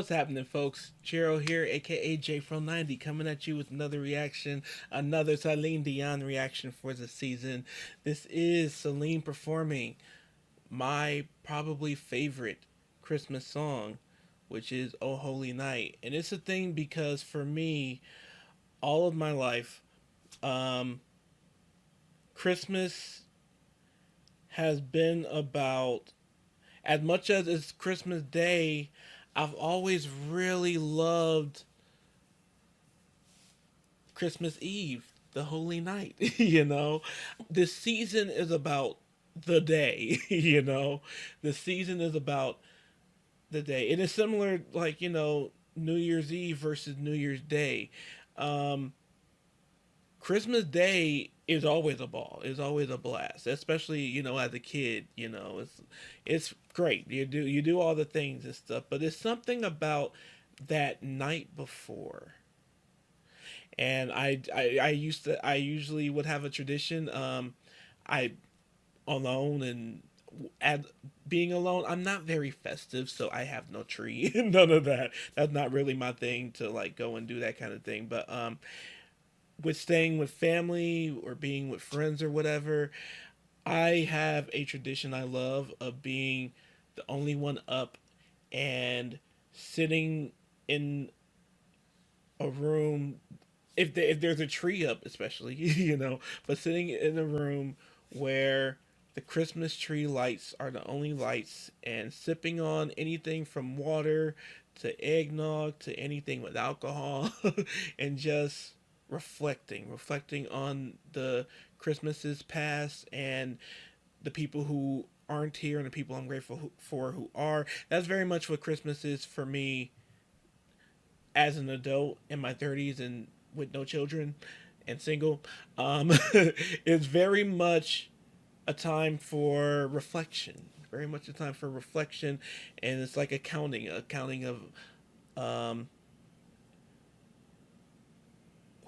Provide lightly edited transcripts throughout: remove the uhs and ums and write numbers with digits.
What's happening, folks? Gerald here, aka J from 90, coming at you with another reaction, another Celine Dion reaction for the season. This is Celine performing my probably favorite Christmas song, which is "Oh Holy Night," and it's a thing because for me, all of my life, um, Christmas has been about, as much as it's Christmas Day, I've always really loved Christmas Eve, the holy night. This season is about the day. The season is about the day. It is similar, like, New Year's Eve versus New Year's Day. Um, Christmas Day is always a ball. It's always a blast, especially as a kid. It's great. You do all the things and stuff, but it's something about that night before. And I usually would have a tradition. I alone and at being alone, I'm not very festive, so I have no tree, none of that. That's not really my thing to like go and do that kind of thing. But with staying with family or being with friends or whatever, I have a tradition I love of being the only one up and sitting in a room. If there's a tree up, especially, but sitting in a room where the Christmas tree lights are the only lights, and sipping on anything from water to eggnog to anything with alcohol, and just reflecting on the Christmases past and the people who aren't here and the people I'm grateful for who are. That's very much what Christmas is for me as an adult in my 30s and with no children and single. It's very much a time for reflection. Very much a time for reflection, and it's like a counting of um,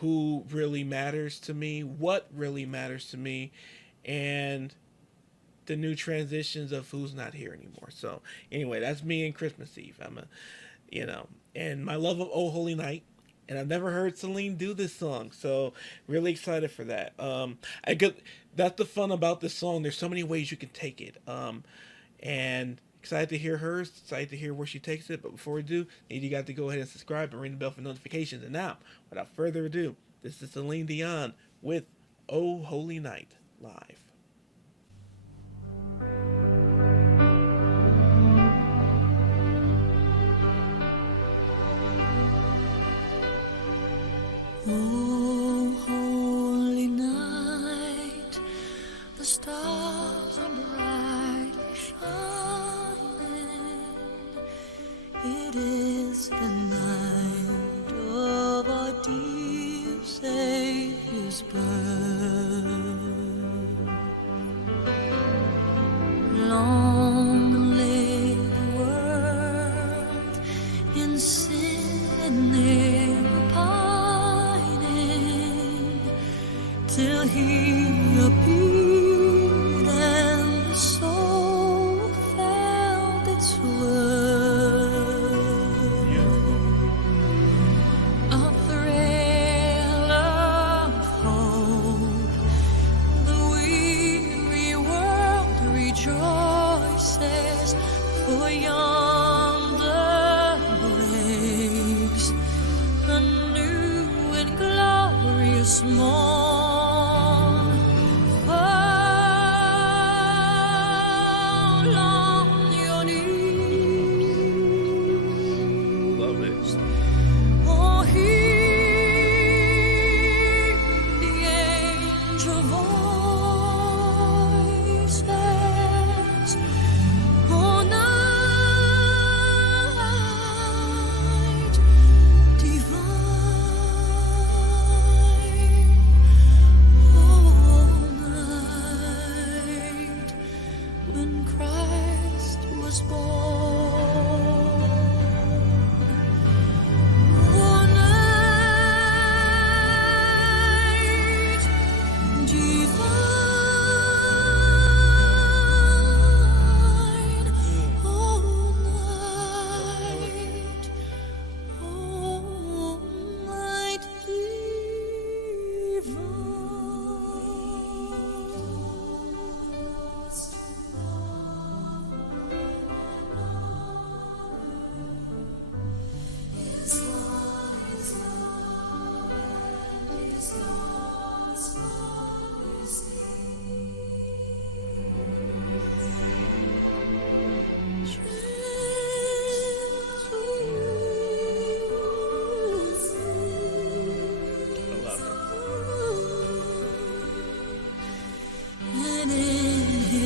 who really matters to me, what really matters to me, and the new transitions of who's not here anymore. So anyway, that's me and Christmas Eve. And my love of "Oh Holy Night." And I've never heard Celine do this song, so really excited for that. I could. That's the fun about this song. There's so many ways you can take it. And excited to hear hers. Excited to hear where she takes it. But before we do, you got to go ahead and subscribe and ring the bell for notifications. And now, without further ado, this is Celine Dion with "Oh Holy Night" live. Oh, holy night, the stars are brightly shining. It is the night of our dear Savior's birth. Long lay the world in sin and error pining, till he appeared and the soul felt its worth. A thrill of hope, the weary world rejoices, for yonder breaks a new and glorious morn. For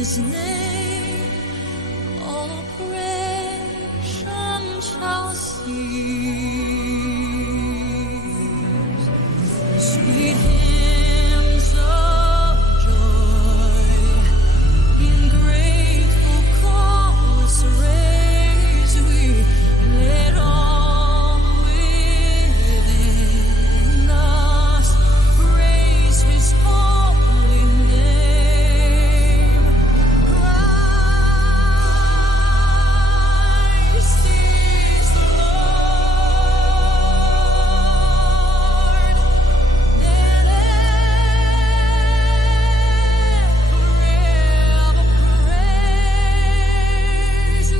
his name, all oppression shall cease. Sweet hymns of joy in grateful chorus raise we, let all within us praise his holy name. Christ is the Lord. Let ever praise we.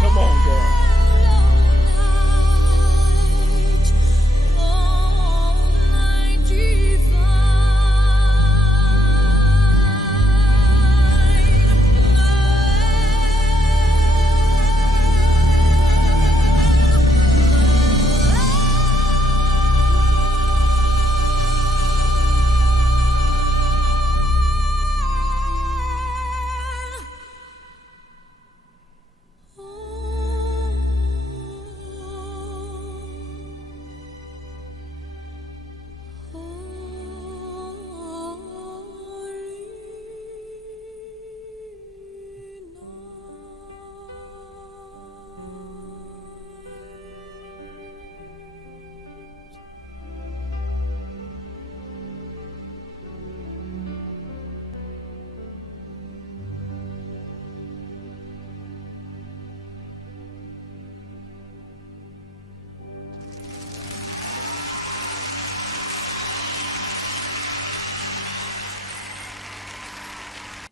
Come on, girl.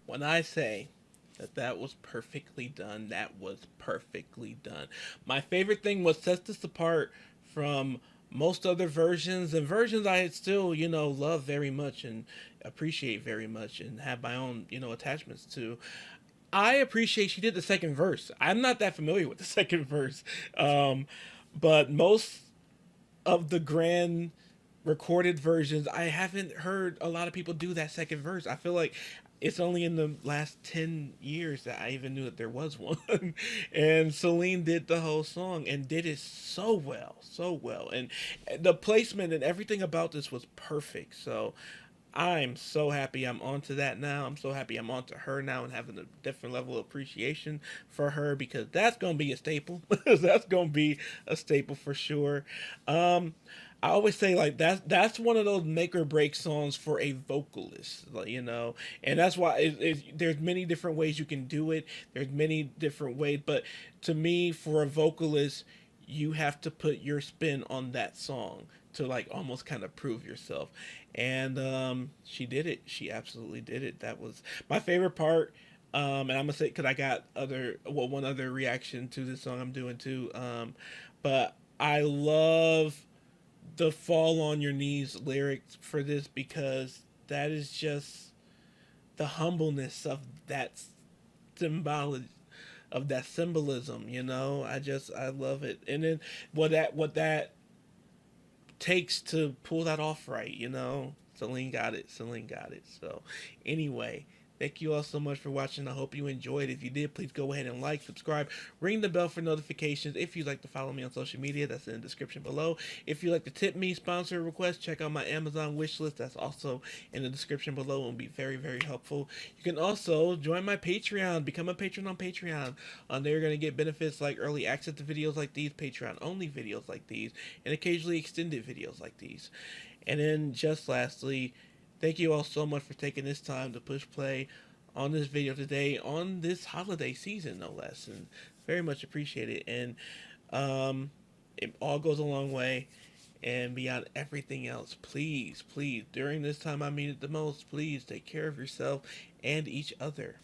When I say that was perfectly done, that was perfectly done. My favorite thing was sets this apart from most other versions, and versions I still, love very much and appreciate very much and have my own, attachments to. I appreciate she did the second verse. I'm not that familiar with the second verse. But most of the grand recorded versions, I haven't heard a lot of people do that second verse. I feel like it's only in the last 10 years that I even knew that there was one. And Celine did the whole song and did it so well, so well. And the placement and everything about this was perfect. So I'm so happy I'm onto that now. I'm so happy I'm onto her now and having a different level of appreciation for her, because that's going to be a staple. That's going to be a staple for sure. I always say like that's one of those make or break songs for a vocalist, like, and that's why there's many different ways you can do it. There's many different ways, but to me, for a vocalist, you have to put your spin on that song to like almost kind of prove yourself. And she did it. She absolutely did it. That was my favorite part. And I'm gonna say, because I got one other reaction to this song I'm doing too. But I love the fall on your knees lyrics for this, because that is just the humbleness of that symbology, of that symbolism. I love it. And then what that takes to pull that off right. Celine got it. Celine got it. So anyway, thank you all so much for watching. I hope you enjoyed. If you did, please go ahead and like, subscribe, ring the bell for notifications. If you'd like to follow me on social media, that's in the description below. If you'd like to tip me, sponsor a request, check out my Amazon wish list. That's also in the description below. It will be very, very helpful. You can also join my Patreon. Become a patron on Patreon. On there, you're going to get benefits like early access to videos like these, Patreon-only videos like these, and occasionally extended videos like these. And then just lastly, thank you all so much for taking this time to push play on this video today, on this holiday season, no less, and very much appreciate it. And it all goes a long way. And beyond everything else, please, please, during this time I mean it the most, please take care of yourself and each other.